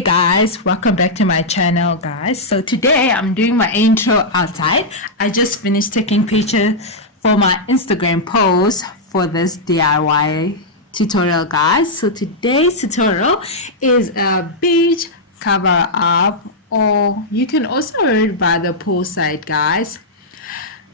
Hey guys, welcome back to my channel guys. So today I'm doing my intro outside. I just finished taking pictures for my Instagram post for this DIY tutorial guys. So today's tutorial is a beach cover up, or you can also wear it by the poolside guys.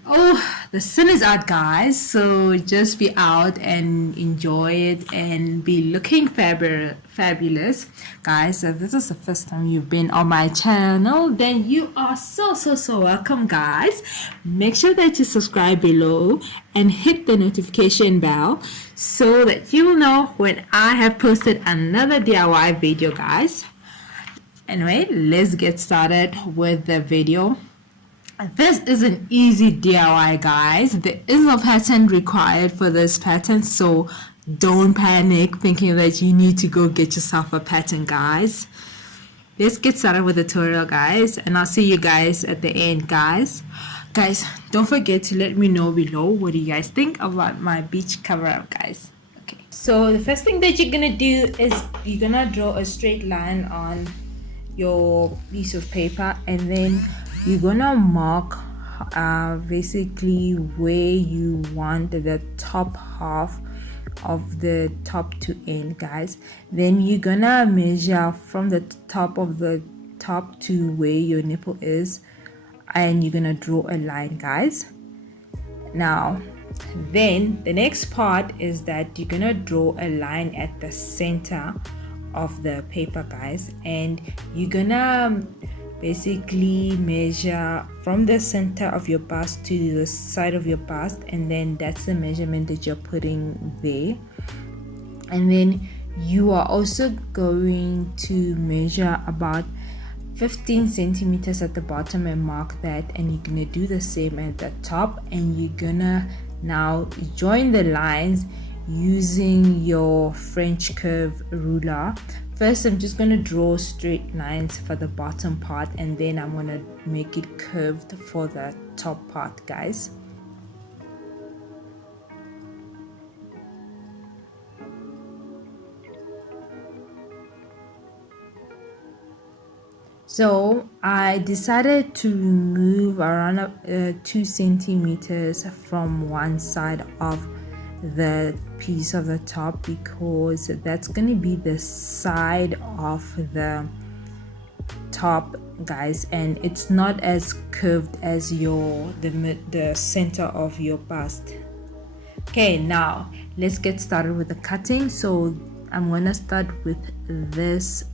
Oh, the sun is out guys, so just be out and enjoy it and be looking fabulous guys. If this is the first time you've been on my channel, then you are so welcome guys. Make sure that you subscribe below and hit the notification bell so that you will know when I have posted another DIY video guys. Anyway, let's get started with the video. This is an easy DIY guys. There is no pattern required for this pattern, so don't panic thinking that you need to go get yourself a pattern guys. Let's get started with the tutorial guys, and I'll see you guys at the end guys. Guys, don't forget to let me know below what do you guys think about my beach cover up guys. Okay, so the first thing that you're gonna do is you're gonna draw a straight line on your piece of paper, and then you're gonna mark basically where you want the top half of the top to end guys. Then you're gonna measure from the top of the top to where your nipple is, and you're gonna draw a line guys. Now then the next part is that you're gonna draw a line at the center of the paper guys, and you're gonna basically measure from the center of your bust to the side of your bust, and then that's the measurement that you're putting there. And then you are also going to measure about 15 centimeters at the bottom and mark that, and you're gonna do the same at the top, and you're gonna now join the lines using your French curve ruler. First, I'm just going to draw straight lines for the bottom part, and then I'm going to make it curved for the top part, guys. So I decided to remove around 2 centimeters from one side of the piece of the top, because that's going to be the side of the top guys, and it's not as curved as the center of your bust. Okay, now let's get started with the cutting. So I'm gonna start with this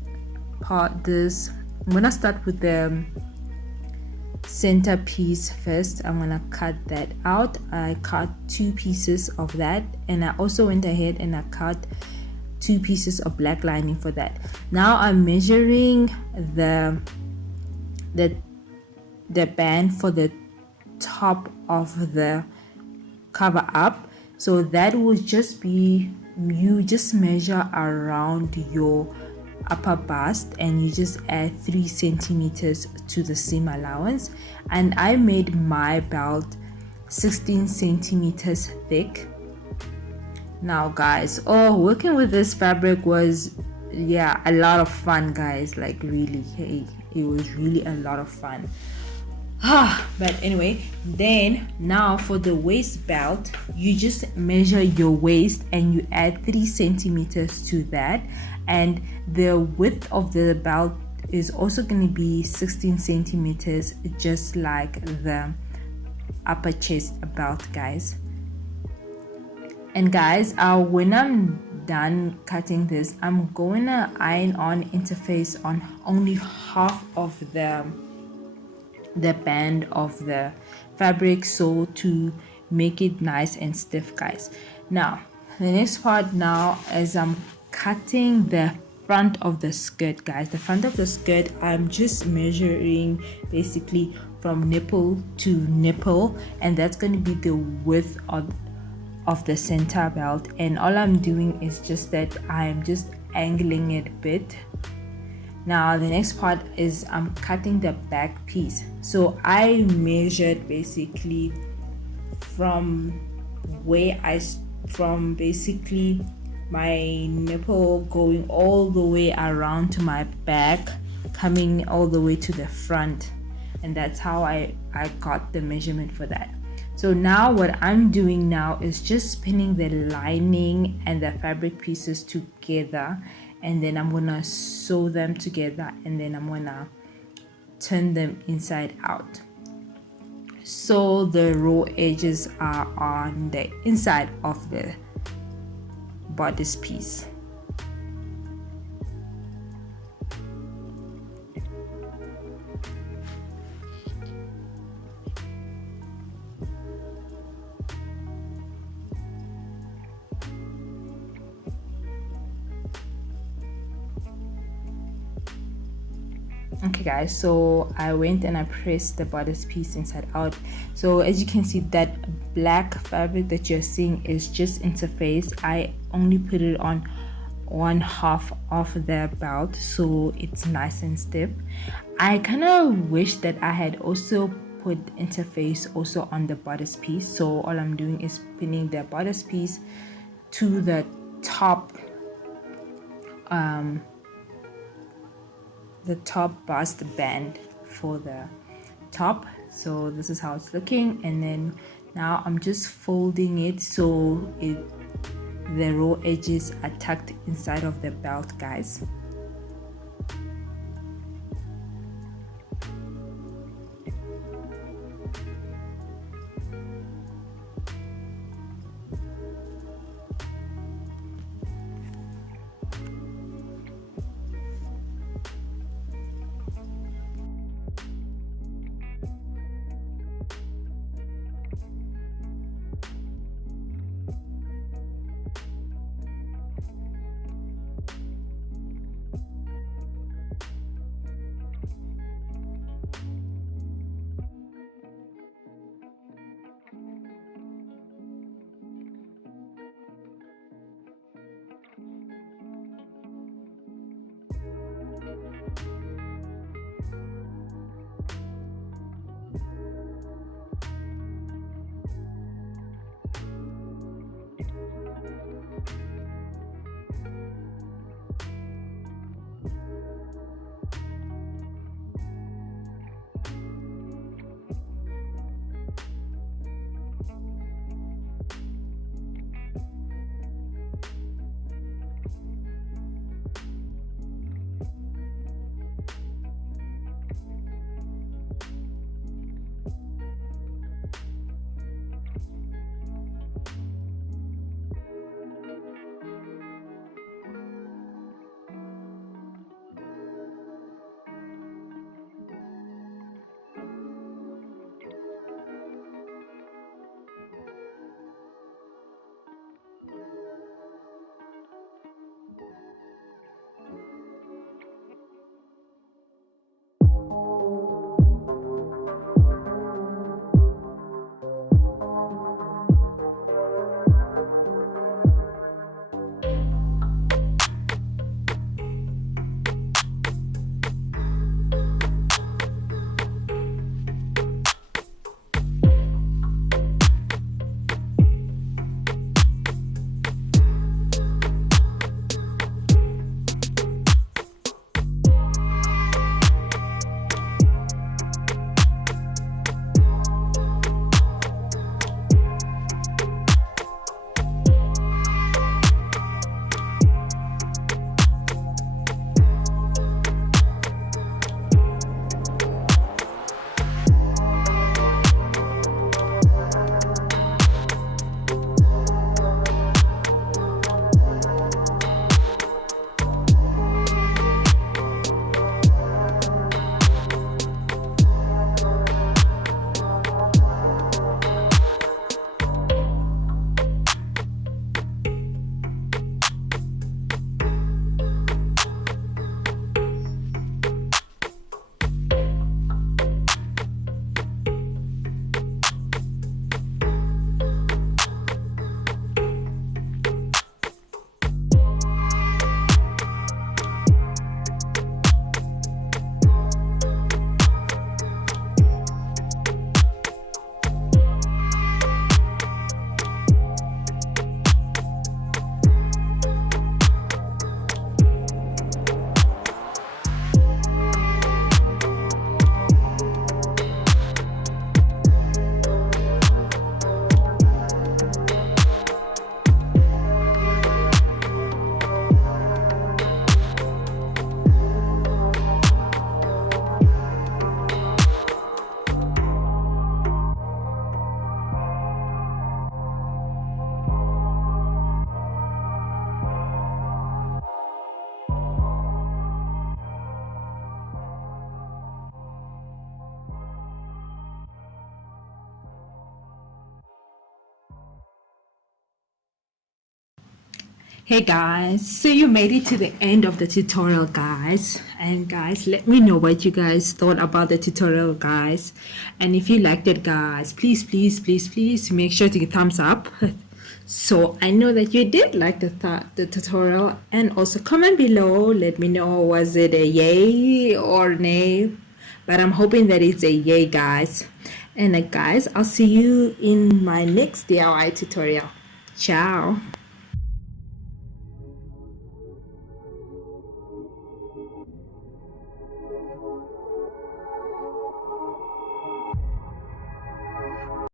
part. I'm gonna start with the center piece first. I'm gonna cut that out. I cut 2 pieces of that, and I also went ahead and I cut 2 pieces of black lining for that. Now I'm measuring the band for the top of the cover up. So that will just be, you just measure around your upper bust, and you just add 3 centimeters to the seam allowance. And I made my belt 16 centimeters thick. Now guys, working with this fabric was a lot of fun guys, like really, hey, it was really a lot of fun. But anyway, then now for the waist belt, you just measure your waist and you add 3 centimeters to that, and the width of the belt is also going to be 16 centimeters, just like the upper chest belt guys. And guys, when I'm done cutting this, I'm going to iron on interface on only half of the band of the fabric, so to make it nice and stiff guys. Now the next part now is I'm cutting the front of the skirt guys. The front of the skirt, I'm just measuring basically from nipple to nipple, and that's going to be the width of the center belt. And all I'm doing is just that I'm just angling it a bit. Now the next part is I'm cutting the back piece. So I measured basically from basically my nipple going all the way around to my back, coming all the way to the front, and that's how I got the measurement for that. So now what I'm doing now is just spinning the lining and the fabric pieces together, and then I'm gonna sew them together, and then I'm gonna turn them inside out so the raw edges are on the inside of the bodice piece. Okay guys, so I went and I pressed the bodice piece inside out. So as you can see, that black fabric that you're seeing is just interface. I only put it on one half of the belt so it's nice and stiff. I kind of wish that I had also put interface also on the bodice piece. So all I'm doing is pinning the bodice piece to the top bust band for the top. So this is how it's looking, and then now I'm just folding it so the raw edges are tucked inside of the belt, guys. Hey guys, so you made it to the end of the tutorial, guys. And guys, let me know what you guys thought about the tutorial, guys. And if you liked it, guys, please make sure to give thumbs up. So I know that you did like the tutorial. And also comment below, let me know, was it a yay or nay? But I'm hoping that it's a yay, guys. And guys, I'll see you in my next DIY tutorial. Ciao.